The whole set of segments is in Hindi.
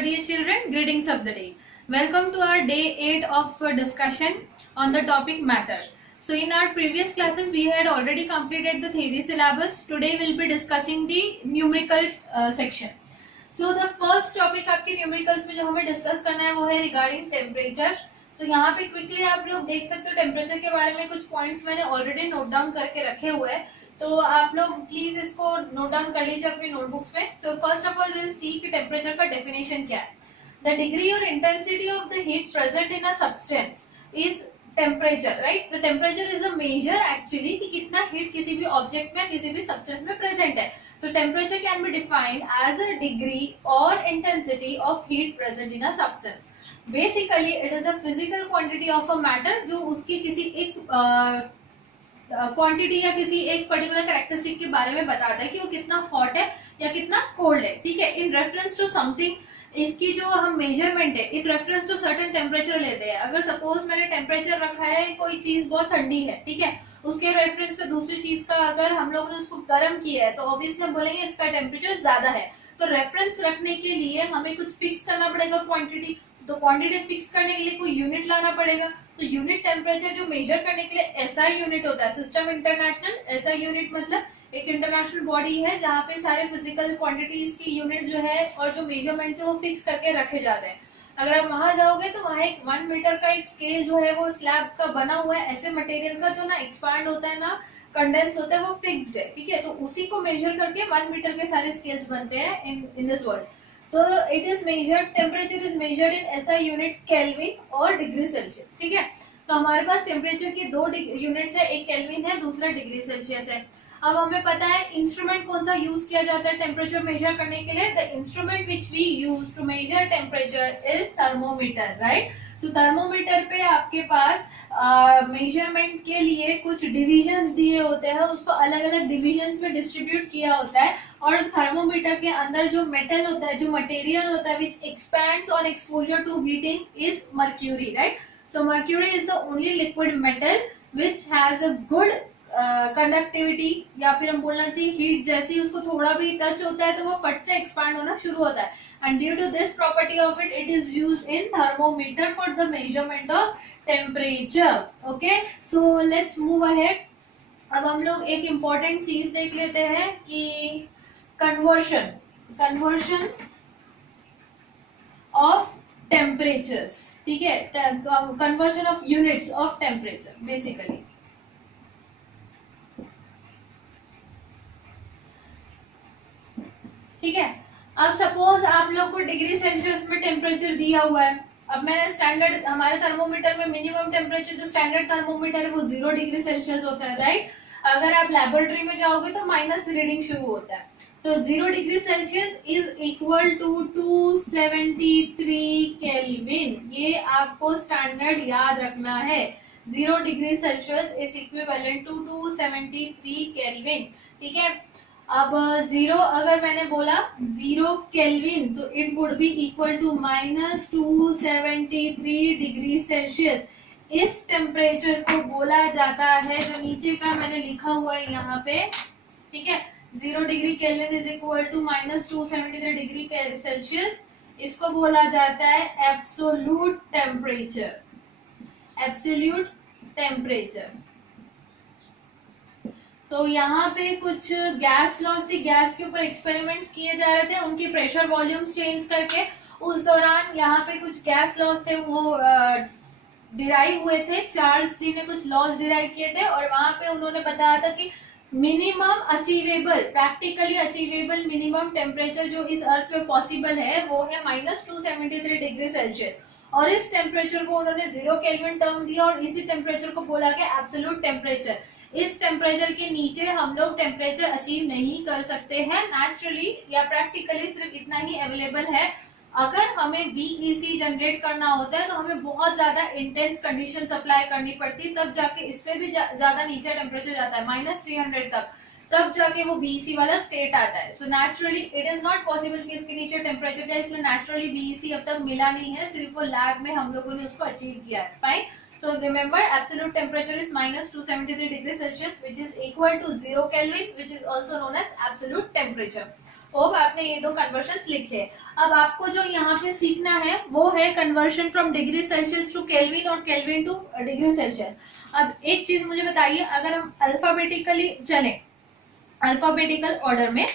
Hello dear children, greetings of the day. Welcome to our day 8 of discussion on the topic matter. So in our previous classes we had already completed the theory syllabus. Today we will be discussing the numerical section. So the first topic आपके numericals में जो हमें discuss करना है वो है regarding temperature. So यहाँ पे quickly आप लोग देख सकते हो temperature के बारे में कुछ points मैंने already note down करके रखे हुए हैं. तो आप लोग प्लीज इसको नोट डाउन कर लीजिए अपनी नोटबुक्स में. So first of all will see कि टेम्परेचर का डेफिनेशन क्या है. द डिग्री और intensity of the heat present in a substance is temperature, right. The temperature is a measure actually कि कितना हीट किसी भी ऑब्जेक्ट में किसी भी सब्सटेंस में प्रेजेंट है. So temperature can be defined as a degree और intensity of heat present in a substance. Basically it is a physical quantity of a matter जो उसकी किसी एक क्वांटिटी या किसी एक पर्टिकुलर कैरेक्टरिस्टिक के बारे में बताता है कि वो कितना हॉट है या कितना कोल्ड है. ठीक है. इन रेफरेंस टू समथिंग, इसकी जो हम मेजरमेंट है in reference to certain temperature लेते हैं. अगर सपोज मैंने टेम्परेचर रखा है, कोई चीज बहुत ठंडी है, ठीक है, उसके रेफरेंस पे दूसरी चीज का अगर हम लोगों ने उसको गर्म किया है तो ऑब्वियसली हम बोलेंगे इसका टेम्परेचर ज्यादा है. तो रेफरेंस रखने के लिए हमें कुछ फिक्स करना पड़ेगा क्वांटिटी. तो क्वांटिटी फिक्स करने के लिए कोई यूनिट लाना पड़ेगा. तो यूनिट टेम्परेचर जो मेजर करने के लिए एसआई यूनिट होता है, सिस्टम इंटरनेशनल. एसआई यूनिट मतलब एक इंटरनेशनल बॉडी है जहाँ पे सारे फिजिकल क्वांटिटीज की यूनिट्स जो है और जो मेजरमेंट्स है वो फिक्स करके रखे जाते हैं. अगर आप वहां जाओगे तो वहां एक 1 मीटर का एक स्केल जो है वो स्लैब का बना हुआ है ऐसे मटेरियल का जो ना एक्सपांड होता है ना कंडेंस होता है, वो फिक्स्ड है. ठीक है. तो उसी को मेजर करके 1 मीटर के सारे स्केल्स बनते हैं in this world. So it is measured, temperature is measured in SI unit Kelvin और डिग्री सेल्सियस. ठीक है. तो हमारे पास टेम्परेचर की दो यूनिट्स है, एक केल्विन है, दूसरा डिग्री सेल्सियस है. अब हमें पता है इंस्ट्रूमेंट कौन सा यूज किया जाता है टेम्परेचर मेजर करने के लिए. The instrument which we use to measure temperature is thermometer, right. So thermometer पे आपके पास मेजरमेंट के लिए कुछ डिविजन्स दिए होते हैं, उसको अलग अलग डिविजन्स में डिस्ट्रीब्यूट किया होता है. और थर्मोमीटर के अंदर जो मेटल होता है, जो मटेरियल होता है which expands on exposure to heating is mercury, right. So mercury is the only liquid metal which has a good conductivity, या फिर हम बोलना चाहिए हीट जैसी उसको थोड़ा भी टच होता है तो वो फट से एक्सपांड होना शुरू होता है. And due to this property of it is used in thermometer for the measurement of temperature. Okay. So let's move ahead. अब हम लोग एक इम्पोर्टेंट चीज देख लेते हैं कि कन्वर्शन ऑफ टेम्परेचर्स. ठीक है. Conversion of units of temperature basically. ठीक है. अब सपोज आप लोग को डिग्री सेल्सियस में टेम्परेचर दिया हुआ है. अब मैंने स्टैंडर्ड, हमारे थर्मोमीटर में मिनिमम टेम्परेचर जो स्टैंडर्ड थर्मोमीटर है वो 0 डिग्री सेल्सियस होता है, राइट. अगर आप लेबोरेटरी में जाओगे तो माइनस रीडिंग शुरू होता है. So 0 degree Celsius is equal to 273 kelvin. ये आपको स्टैंडर्ड याद रखना है. 0 degree Celsius is equivalent to 273 kelvin. ठीक है. अब 0 अगर मैंने बोला 0 केल्विन तो it would be equal to minus 273 degree Celsius. इस टेम्परेचर को बोला जाता है, जो नीचे का मैंने लिखा हुआ है यहाँ पे, ठीक है, 0 degree kelvin is equal to minus 273 degree Celsius. इसको बोला जाता है एब्सोल्यूट टेम्परेचर. Absolute temperature. तो यहाँ पे कुछ गैस लॉस थी, गैस के ऊपर एक्सपेरिमेंट्स किए जा रहे थे, उनकी प्रेशर वॉल्यूम्स चेंज करके. उस दौरान यहाँ पे कुछ गैस लॉस थे वो डिराइव हुए थे. चार्ल्स जी ने कुछ लॉस डिराइव किए थे और वहां पे उन्होंने बताया था कि minimum achievable, practically achievable minimum temperature जो इस अर्थ पे पॉसिबल है वो है माइनस 273 डिग्री सेल्सियस. और इस टेम्परेचर को उन्होंने 0 केल्विन टर्म दिया और इसी टेम्परेचर को बोला गया एब्सोल्यूट टेम्परेचर. इस टेम्परेचर के नीचे हम लोग टेम्परेचर अचीव नहीं कर सकते हैं नेचुरली या प्रैक्टिकली. सिर्फ इतना ही अवेलेबल है. अगर हमें बीईसी जनरेट करना होता है तो हमें बहुत ज्यादा इंटेंस कंडीशन अप्लाई करनी पड़ती है, तब जाके इससे भी ज्यादा नीचे टेम्परेचर जाता है माइनस 300 तक, तब जाके वो बीईसी वाला स्टेट आता है. So naturally it is not possible कि इसके नीचे टेम्परेचर जाए, इसलिए नेचुरली बीईसी अब तक मिला नहीं है, सिर्फ वो लैब में हम लोगों ने उसको अचीव किया है. Fine. So remember, absolute temperature is minus 273 degrees Celsius, which is equal to 0 Kelvin, which is also known as absolute temperature. Hope आपने ये दो कन्वर्शंस लिखे। अब आपको जो यहाँ पे सीखना है वो है conversion from degree Celsius to kelvin और केल्विन टू डिग्री सेल्सियस। अब एक चीज मुझे बताइए, अगर हम अल्फाबेटिकली चले, अल्फाबेटिकल ऑर्डर में,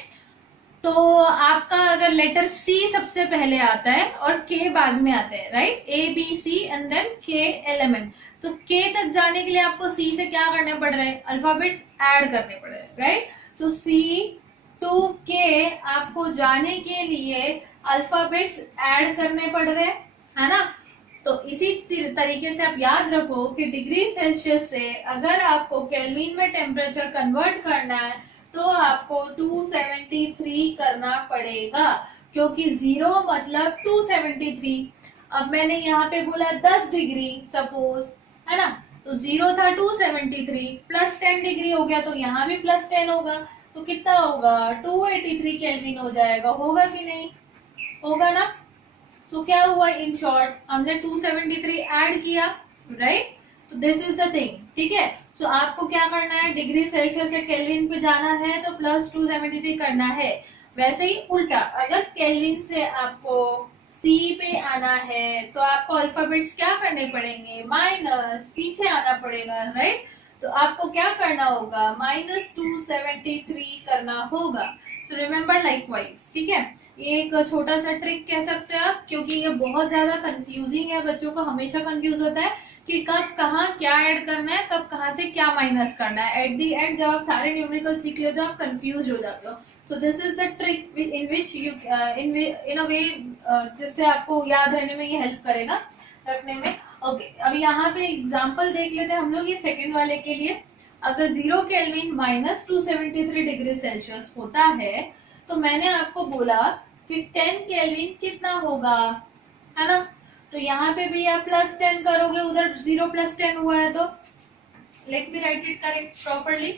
तो आपका अगर लेटर सी सबसे पहले आता है और के बाद में आता है, right, A B C and then K element, तो के तक जाने के लिए आपको सी से क्या करने पड़ रहे हैं, अल्फाबेट्स ऐड करने पड़ रहे हैं, राइट। सो सी टू के आपको जाने के लिए अल्फाबेट्स ऐड करने पड़ रहे हैं, है ना। तो इसी तरीके से आप याद रखो कि डिग्री सेल्सियस से अगर आपको केल्विन में टेम्परेचर कन्वर्ट करना है तो आपको 273 करना पड़ेगा, क्योंकि 0 मतलब 273। अब मैंने यहाँ पे बोला 10 डिग्री सपोज, है ना, तो 0 था 273 प्लस 10 डिग्री हो गया, तो यहाँ भी प्लस 10 होगा, तो कितना होगा 283 केल्विन हो जाएगा, होगा कि नहीं, होगा ना। सो क्या हुआ, इन शॉर्ट हमने 273 ऐड किया, राइट। तो दिस इज द थिंग, ठीक है। सो आपको क्या करना है, डिग्री सेल्सियस से केल्विन पे जाना है तो प्लस 273 करना है। वैसे ही उल्टा, अगर केल्विन से आपको सी पे आना है तो आपको अल्फाबेट्स क्या करने पड़ेंगे, माइनस, पीछे आना पड़ेगा, राइट। तो आपको क्या करना होगा, माइनस 273 करना होगा। सो रिमेम्बर लाइकवाइज, ठीक है। ये एक छोटा सा ट्रिक कह सकते हैं आप, क्योंकि ये बहुत ज्यादा कंफ्यूजिंग है, बच्चों को हमेशा कंफ्यूज होता है कि कब कहाँ क्या ऐड करना है, कब कहाँ से क्या माइनस करना है। एट दी एंड जब आप सारे न्यूमेरिकल सीख लेते हो आप कंफ्यूज हो जाते हो। So this is the trick in which you in a way जिससे आपको याद रहने में ये हेल्प करेगा, रखने में। ओके, अब यहाँ पे एग्जाम्पल देख लेते हैं हम लोग ये सेकेंड वाले के लिए। अगर 0 केल्विन माइनस 273 डिग्री सेल्सियस होता है तो मैंने आपको बोला कि 10 केल्विन कितना होगा, है ना। तो यहाँ पे भी आप प्लस 10 करोगे, उधर 0 प्लस 10 हुआ है, तो let me right it correct properly,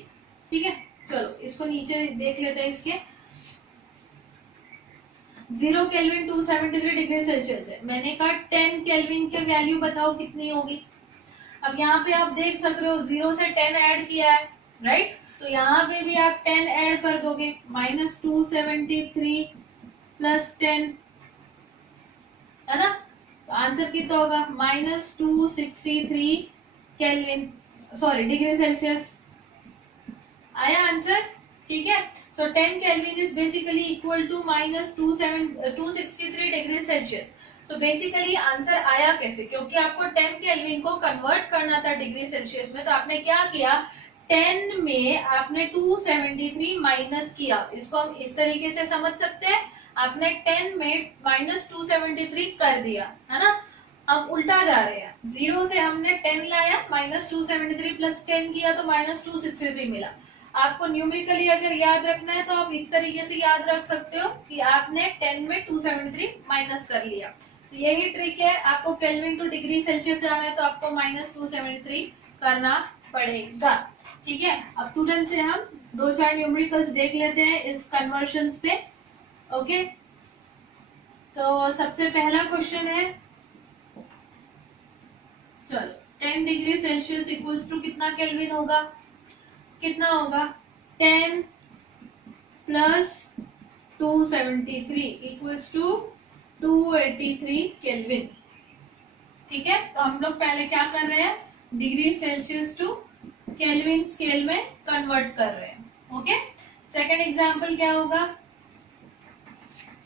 ठीक है। चलो इसको नीचे देख लेते हैं, इसके 0 केल्विन 273 डिग्री सेल्सियस है, मैंने कहा 10 केल्विन के वैल्यू बताओ कितनी होगी। अब यहाँ पे आप देख सक रहे हो 0 से 10 ऐड किया है, राइट। तो यहाँ पे भी आप 10 ऐड कर दोगे, माइनस 273 प्लस 10, है ना। तो आंसर कितना होगा, minus 263 kelvin, sorry degree Celsius. आया आंसर, ठीक है। So 10 kelvin is basically equal to minus 263 degree Celsius. So basically answer आया कैसे, क्योंकि आपको 10 केल्विन को कन्वर्ट करना था डिग्री सेल्सियस में, तो आपने क्या किया, 10 में आपने 273 माइनस किया। इसको हम इस तरीके से समझ सकते हैं, आपने 10 में माइनस 273 कर दिया, है ना। अब उल्टा जा रहे हैं, 0 से हमने 10 लाया, माइनस 273 प्लस 10 किया तो माइनस 263 मिला। आपको न्यूमेरिकली अगर याद रखना है तो आप इस तरीके से याद रख सकते हो कि आपने 10 में 273 माइनस कर लिया। तो यही ट्रिक है, आपको केल्विन टू डिग्री सेल्सियस जाना है तो आपको माइनस 273 करना पड़ेगा, ठीक है। अब तुरंत से हम 2-4 न्यूमेरिकल्स देख लेते हैं इस कन्वर्शंस पे, ओके। सो सबसे पहला क्वेश्चन है, चलो 10 डिग्री सेल्सियस इक्वल्स टू कितना केल्विन होगा, कितना होगा 10 प्लस 273 इक्वल्स टू 283 केल्विन, ठीक है। तो हम लोग पहले क्या कर रहे हैं, degree Celsius to kelvin scale में कन्वर्ट कर रहे हैं, ओके। सेकंड एग्जांपल क्या होगा,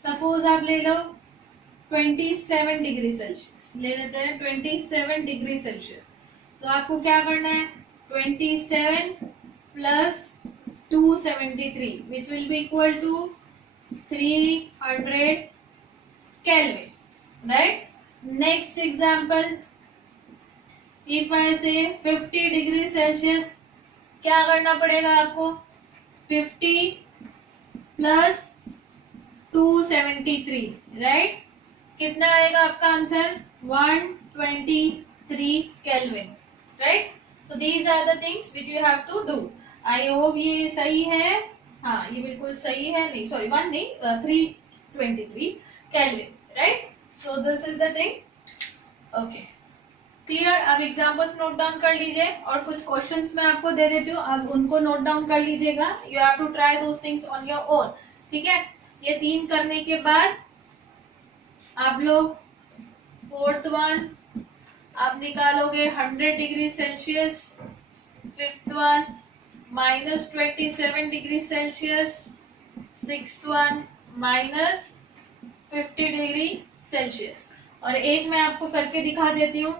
सपोज आप ले लो 27 डिग्री सेल्सियस, ले लेते हैं 27 डिग्री सेल्सियस। तो आपको क्या करना है, 27 plus 273 which will be equal to 300 kelvin, right. Next example, if I say 50 degree Celsius, क्या करना पड़ेगा आपको, 50 प्लस 273, राइट। कितना आएगा आपका answer, 123 kelvin, right. So these are the things which you have to do. I hope ये सही है, हाँ ये बिल्कुल सही है, नहीं सॉरी 1 नहीं 323 kelvin, right. So this is the thing, okay clear. अब एग्जाम्पल्स नोट डाउन कर लीजिए और कुछ क्वेश्चंस मैं आपको दे देती हूँ, अब उनको नोट डाउन कर लीजिएगा, you have to try those things on your own, ठीक है। ये 3 करने के बाद आप लोग फोर्थ वन आप निकालोगे 100 degree Celsius, fifth one -27 degree Celsius, sixth one -50 degree Celsius. और एक मैं आपको करके दिखा देती हूँ,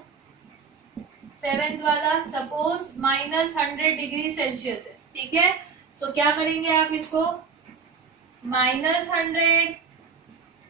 सेवेंथ वाला सपोज -100 डिग्री सेल्सियस है, ठीक है। सो क्या करेंगे आप इसको -100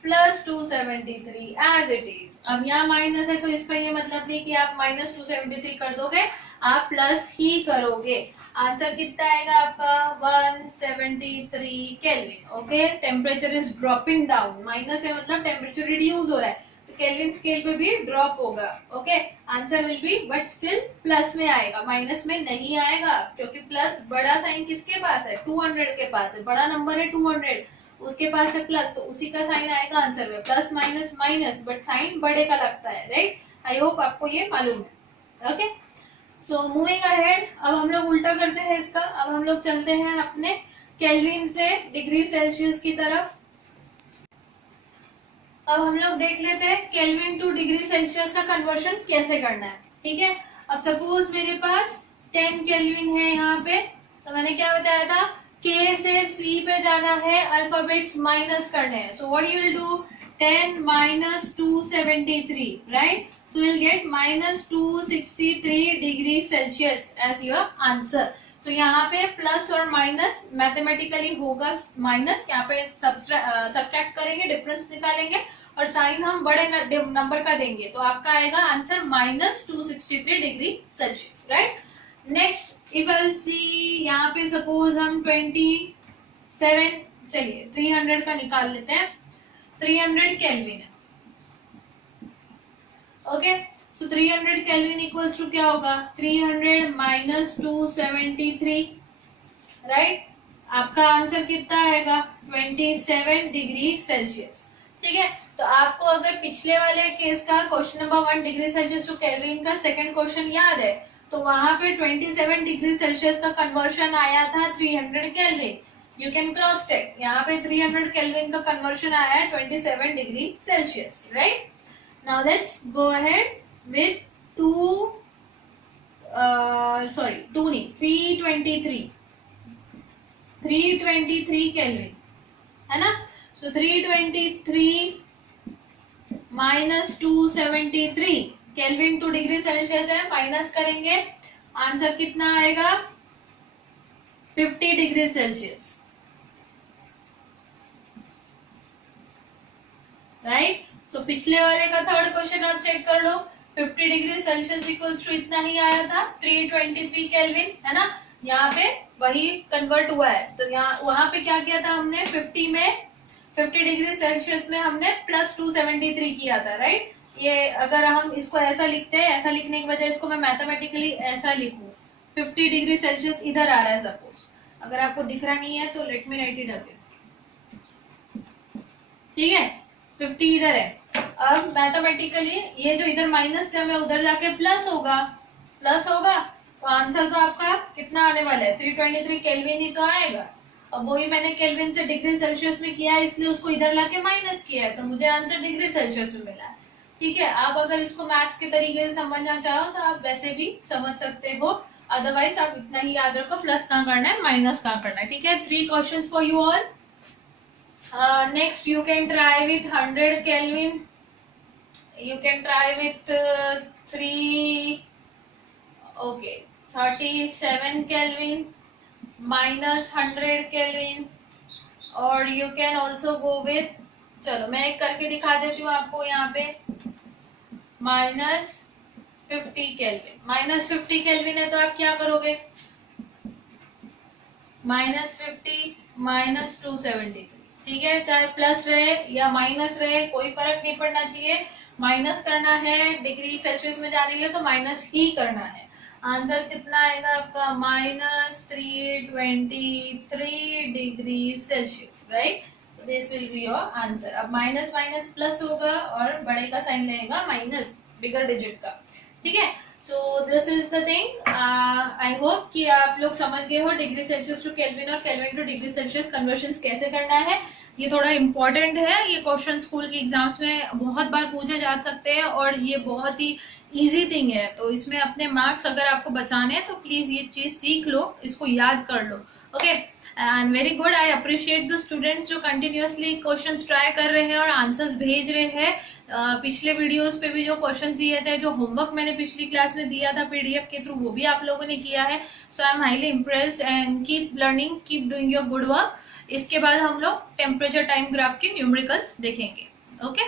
प्लस 273 एज इट इज। अब यहाँ माइनस है तो इसका ये मतलब नहीं कि आप -273 कर दोगे, आप प्लस ही करोगे। आंसर कितना आएगा आपका 173 kelvin. Okay, temperature is dropping down, minus है मतलब टेम्परेचर रिड्यूस हो रहा है, तो केल्विन स्केल पे भी ड्रॉप होगा। Okay, answer will be but still plus में आएगा, माइनस में नहीं आएगा, क्योंकि प्लस बड़ा साइन किसके पास है, 200 के पास है, बड़ा नंबर है 200, उसके पास है प्लस, तो उसी का साइन आएगा आंसर में, plus minus minus, but sign बड़े का लगता है, राइट। आई होप आपको ये मालूम है। ओके, सो मूविंग अहेड, अब हम लोग उल्टा करते हैं इसका। अब हम लोग चलते हैं अपने केल्विन से डिग्री सेल्सियस की तरफ। अब हम लोग देख लेते हैं केल्विन टू डिग्री सेल्सियस का कन्वर्शन कैसे करना है, ठीक है। अब सपोज मेरे पास 10 केल्विन है यहाँ पे, तो मैंने क्या बताया था, K से C पे जाना है, अल्फाबेट्स माइनस करने हैं। So what you will do, 10 - 273, right. So you'll get -263 degree Celsius as your answer. So यहाँ पे प्लस और माइनस मैथमेटिकली होगा माइनस, यहाँ पे सब्ट्रैक्ट करेंगे, डिफरेंस निकालेंगे और साइन हम बड़े नंबर का देंगे, तो आपका आएगा answer -263 degree Celsius, right. Next if I see, यहाँ पे सपोज हम 27, चलिए 300 का निकाल लेते हैं, 300 केल्विन है। Okay, so 300 kelvin equals to क्या होगा, 300 - 273, राइट। आपका आंसर कितना आएगा 27 डिग्री सेल्सियस, ठीक है। तो आपको अगर पिछले वाले केस का question number 1 degree Celsius to kelvin का सेकंड क्वेश्चन याद है, तो वहां पे 27 डिग्री सेल्सियस का कन्वर्शन आया था 300 kelvin. You can cross check, यहाँ पे 300 केल्विन का कन्वर्शन आया है 27 degree Celsius, right. Now let's go ahead with 323 kelvin, है ना। So 323 - 273 kelvin to degree Celsius है, माइनस करेंगे, आंसर कितना आएगा 50 डिग्री सेल्सियस, राइट। सो पिछले वाले का थर्ड क्वेश्चन आप चेक कर लो, 50 डिग्री सेल्सियस इक्वल्स टू इतना ही आया था 323 केल्विन, है ना। यहाँ पे वही कन्वर्ट हुआ है, तो यहाँ वहां पे क्या किया था हमने, 50 डिग्री सेल्सियस में हमने प्लस 273 किया था, राइट। ये अगर हम इसको ऐसा लिखते हैं, ऐसा लिखने की वजह इसको मैं मैथमेटिकली ऐसा लिखूं, 50 डिग्री सेल्सियस इधर आ रहा है सपोज, अगर आपको दिख रहा नहीं है तो let me right it again, ठीक है, 50 इधर है। अब मैथमेटिकली ये जो इधर माइनस टर्म है उधर जाके प्लस होगा, तो आंसर तो आपका कितना आने वाला है 323 केल्विन ही तो आएगा। अब वही मैंने केल्विन से डिग्री सेल्सियस में किया है, इसलिए उसको इधर लाके माइनस किया है, तो मुझे आंसर डिग्री सेल्सियस में मिला है, ठीक है। आप अगर इसको मैथ्स के तरीके से समझना चाहो तो आप वैसे भी समझ सकते हो, अदरवाइज आप इतना ही याद रखो, प्लस कहाँ करना है, माइनस कहाँ करना है, ठीक है। 3 questions for you all. Next you can try with 100 Kelvin, you can try with 37 Kelvin -100 Kelvin, और you can also go with, चलो मैं एक करके दिखा देती हूँ आपको, यहाँ पे -50 केल्विन, -50 केल्विन है तो आप क्या करोगे, -50 - 273, ठीक है। चाहे प्लस रहे या माइनस रहे कोई फर्क नहीं पड़ना चाहिए, माइनस करना है डिग्री सेल्सियस में जाने के लिए तो माइनस ही करना है। आंसर कितना आएगा आपका -323 degree Celsius, right. So this will be your answer. अब माइनस माइनस प्लस होगा और बड़े का साइन रहेगा माइनस, बिगर डिजिट का, ठीक है। सो this is the thing, I hope कि आप लोग समझ गए हो डिग्री सेल्सियस टू केल्विन और kelvin to degree Celsius conversion कैसे करना है। ये थोड़ा इम्पोर्टेंट है, ये क्वेश्चन स्कूल के एग्जाम्स में बहुत बार पूछे जा सकते हैं और ये बहुत ही इजी थिंग है। तो इसमें अपने मार्क्स अगर आपको बचाने हैं तो प्लीज ये चीज सीख लो, इसको याद कर लो। Okay, and very good, I appreciate the students जो कंटिन्यूअसली क्वेश्चंस ट्राई कर रहे हैं और आंसर्स भेज रहे हैं। पिछले वीडियोस पे भी जो क्वेश्चंस दिए थे, जो होमवर्क मैंने पिछली क्लास में दिया था पीडीएफ के थ्रू, वो भी आप लोगों ने किया है। So I am highly impressed and keep learning, keep doing your good work. इसके बाद हम लोग टेम्परेचर टाइम ग्राफ के न्यूमेरिकल्स देखेंगे। ओके